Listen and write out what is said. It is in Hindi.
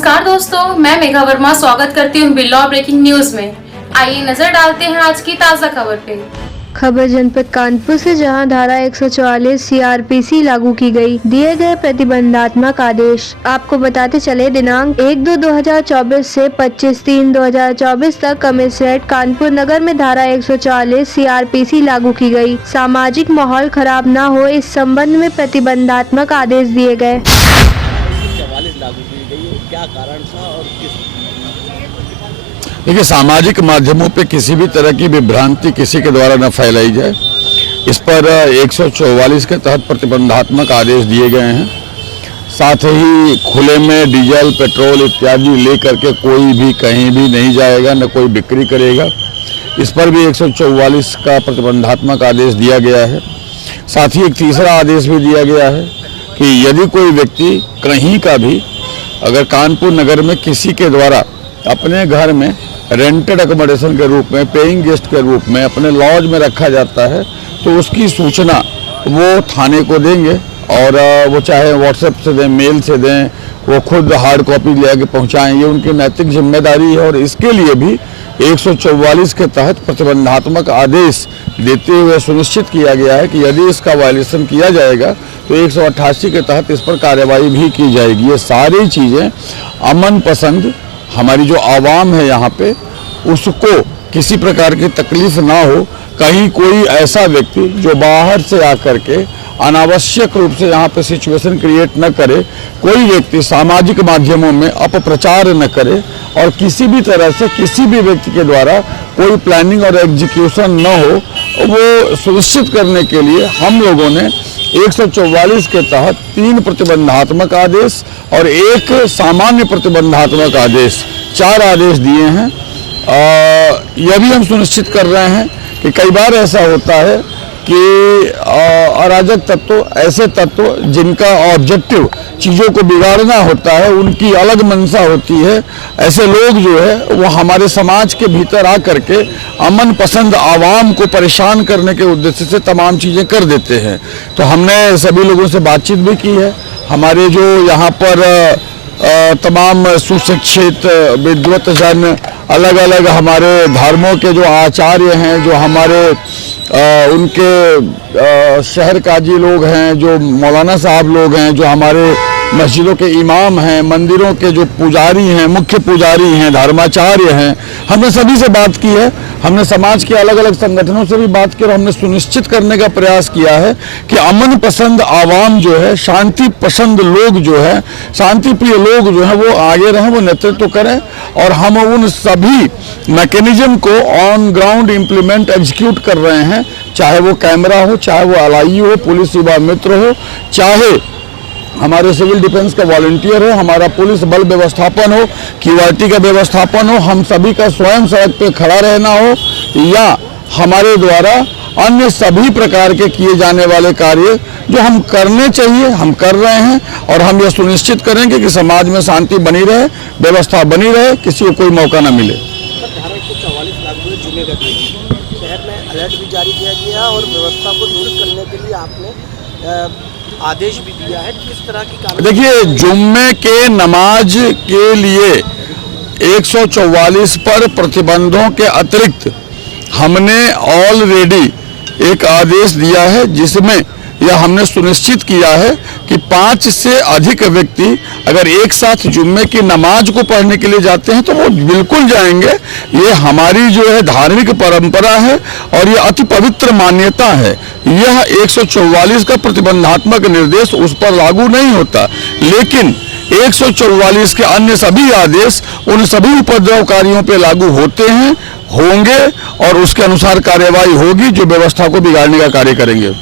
नमस्कार दोस्तों, मैं मेघा वर्मा स्वागत करती हूँ बिल्लौर ब्रेकिंग न्यूज में। आइए नजर डालते हैं आज की ताजा खबर पे। खबर जनपद कानपुर से, जहां धारा 144 सीआरपीसी लागू की गई। दिए गए प्रतिबंधात्मक आदेश आपको बताते चले, दिनांक 1/2/2024 से 25/3/2024 तक कमिश्नरेट कानपुर नगर में धारा 144 सीआरपीसी लागू की गई। सामाजिक माहौल खराब न हो, इस संबंध में प्रतिबंधात्मक आदेश दिए गए। लागू की गई, क्या कारण था और किस? देखिए, सामाजिक माध्यमों पे किसी भी तरह की विभ्रांति किसी के द्वारा न फैलाई जाए, इस पर 144 के तहत प्रतिबंधात्मक आदेश दिए गए हैं। साथ ही खुले में डीजल, पेट्रोल इत्यादि लेकर के कोई भी कहीं भी नहीं जाएगा, न कोई बिक्री करेगा। इस पर भी 144 का प्रतिबंधात्मक आदेश दिया गया है। साथ ही एक तीसरा आदेश भी दिया गया है कि यदि कोई व्यक्ति कहीं का भी अगर कानपुर नगर में किसी के द्वारा अपने घर में रेंटेड अकोमोडेशन के रूप में, पेइंग गेस्ट के रूप में अपने लॉज में रखा जाता है, तो उसकी सूचना वो थाने को देंगे और वो चाहे व्हाट्सएप से दें, मेल से दें, वो खुद हार्ड कॉपी ले आके पहुँचाएँ। ये उनकी नैतिक जिम्मेदारी है और इसके लिए भी 144 के तहत प्रतिबंधात्मक आदेश देते हुए सुनिश्चित किया गया है कि यदि इसका वायलेशन किया जाएगा तो 188 के तहत इस पर कार्रवाई भी की जाएगी। ये सारी चीज़ें अमन पसंद हमारी जो आवाम है यहाँ पे, उसको किसी प्रकार की तकलीफ ना हो। कहीं कोई ऐसा व्यक्ति जो बाहर से आकर के अनावश्यक रूप से यहाँ पे सिचुएशन क्रिएट न करे, कोई व्यक्ति सामाजिक माध्यमों में अपप्रचार न करे और किसी भी तरह से किसी भी व्यक्ति के द्वारा कोई प्लानिंग और एग्जीक्यूशन न हो, वो सुनिश्चित करने के लिए हम लोगों ने 144 के तहत 3 प्रतिबंधात्मक आदेश और 1 सामान्य प्रतिबंधात्मक आदेश, 4 आदेश दिए हैं। यह भी हम सुनिश्चित कर रहे हैं कि कई बार ऐसा होता है कि अराजक तत्व, ऐसे तत्व जिनका ऑब्जेक्टिव चीज़ों को बिगाड़ना होता है, उनकी अलग मंशा होती है, ऐसे लोग जो है वो हमारे समाज के भीतर आ करके अमन पसंद आवाम को परेशान करने के उद्देश्य से तमाम चीज़ें कर देते हैं। तो हमने सभी लोगों से बातचीत भी की है। हमारे जो यहाँ पर तमाम सुशिक्षित विद्वत जन, अलग अलग हमारे धर्मों के जो आचार्य हैं, जो हमारे उनके शहर काजी लोग हैं, जो मौलाना साहब लोग हैं, जो हमारे मस्जिदों के इमाम हैं, मंदिरों के जो पुजारी हैं, मुख्य पुजारी हैं, धर्माचार्य हैं, हमने सभी से बात की है। हमने समाज के अलग अलग संगठनों से भी बात की और हमने सुनिश्चित करने का प्रयास किया है कि अमन पसंद आवाम जो है, शांति पसंद लोग जो है, शांति प्रिय लोग जो है, वो आगे रहें, वो नेतृत्व करें और हम उन सभी मैकेनिज्म को ऑन ग्राउंड इम्प्लीमेंट एग्जीक्यूट कर रहे हैं। चाहे वो कैमरा हो, चाहे वो LIU हो, पुलिस युवा मित्र हो, चाहे हमारे सिविल डिफेंस का वॉलंटियर हो, हमारा पुलिस बल व्यवस्थापन हो, QRT का व्यवस्थापन हो, हम सभी का स्वयं सड़क पे खड़ा रहना हो, या हमारे द्वारा अन्य सभी प्रकार के किए जाने वाले कार्य जो हम करने चाहिए हम कर रहे हैं। और हम यह सुनिश्चित करेंगे कि समाज में शांति बनी रहे, व्यवस्था बनी रहे, किसी को कोई मौका न मिले। धारा 144 लागू हुए जुमे का शहर में अलर्ट भी जारी किया गया और व्यवस्था को दुरुस्त करने के लिए आपने आदेश भी दिया है। किस तरह की कार्रवाई? देखिए, जुम्मे के नमाज के लिए 144 पर प्रतिबंधों के अतिरिक्त हमने ऑलरेडी एक आदेश दिया है, जिसमें यह हमने सुनिश्चित किया है कि 5 से अधिक व्यक्ति अगर एक साथ जुम्मे की नमाज को पढ़ने के लिए जाते हैं तो वो बिल्कुल जाएंगे। ये हमारी जो है धार्मिक परंपरा है और ये अति पवित्र मान्यता है। यह 144 का प्रतिबंधात्मक निर्देश उस पर लागू नहीं होता, लेकिन 144 के अन्य सभी आदेश उन सभी उपद्रवकारियों पर लागू होते हैं, होंगे और उसके अनुसार कार्यवाही होगी जो व्यवस्था को बिगाड़ने का कार्य करेंगे।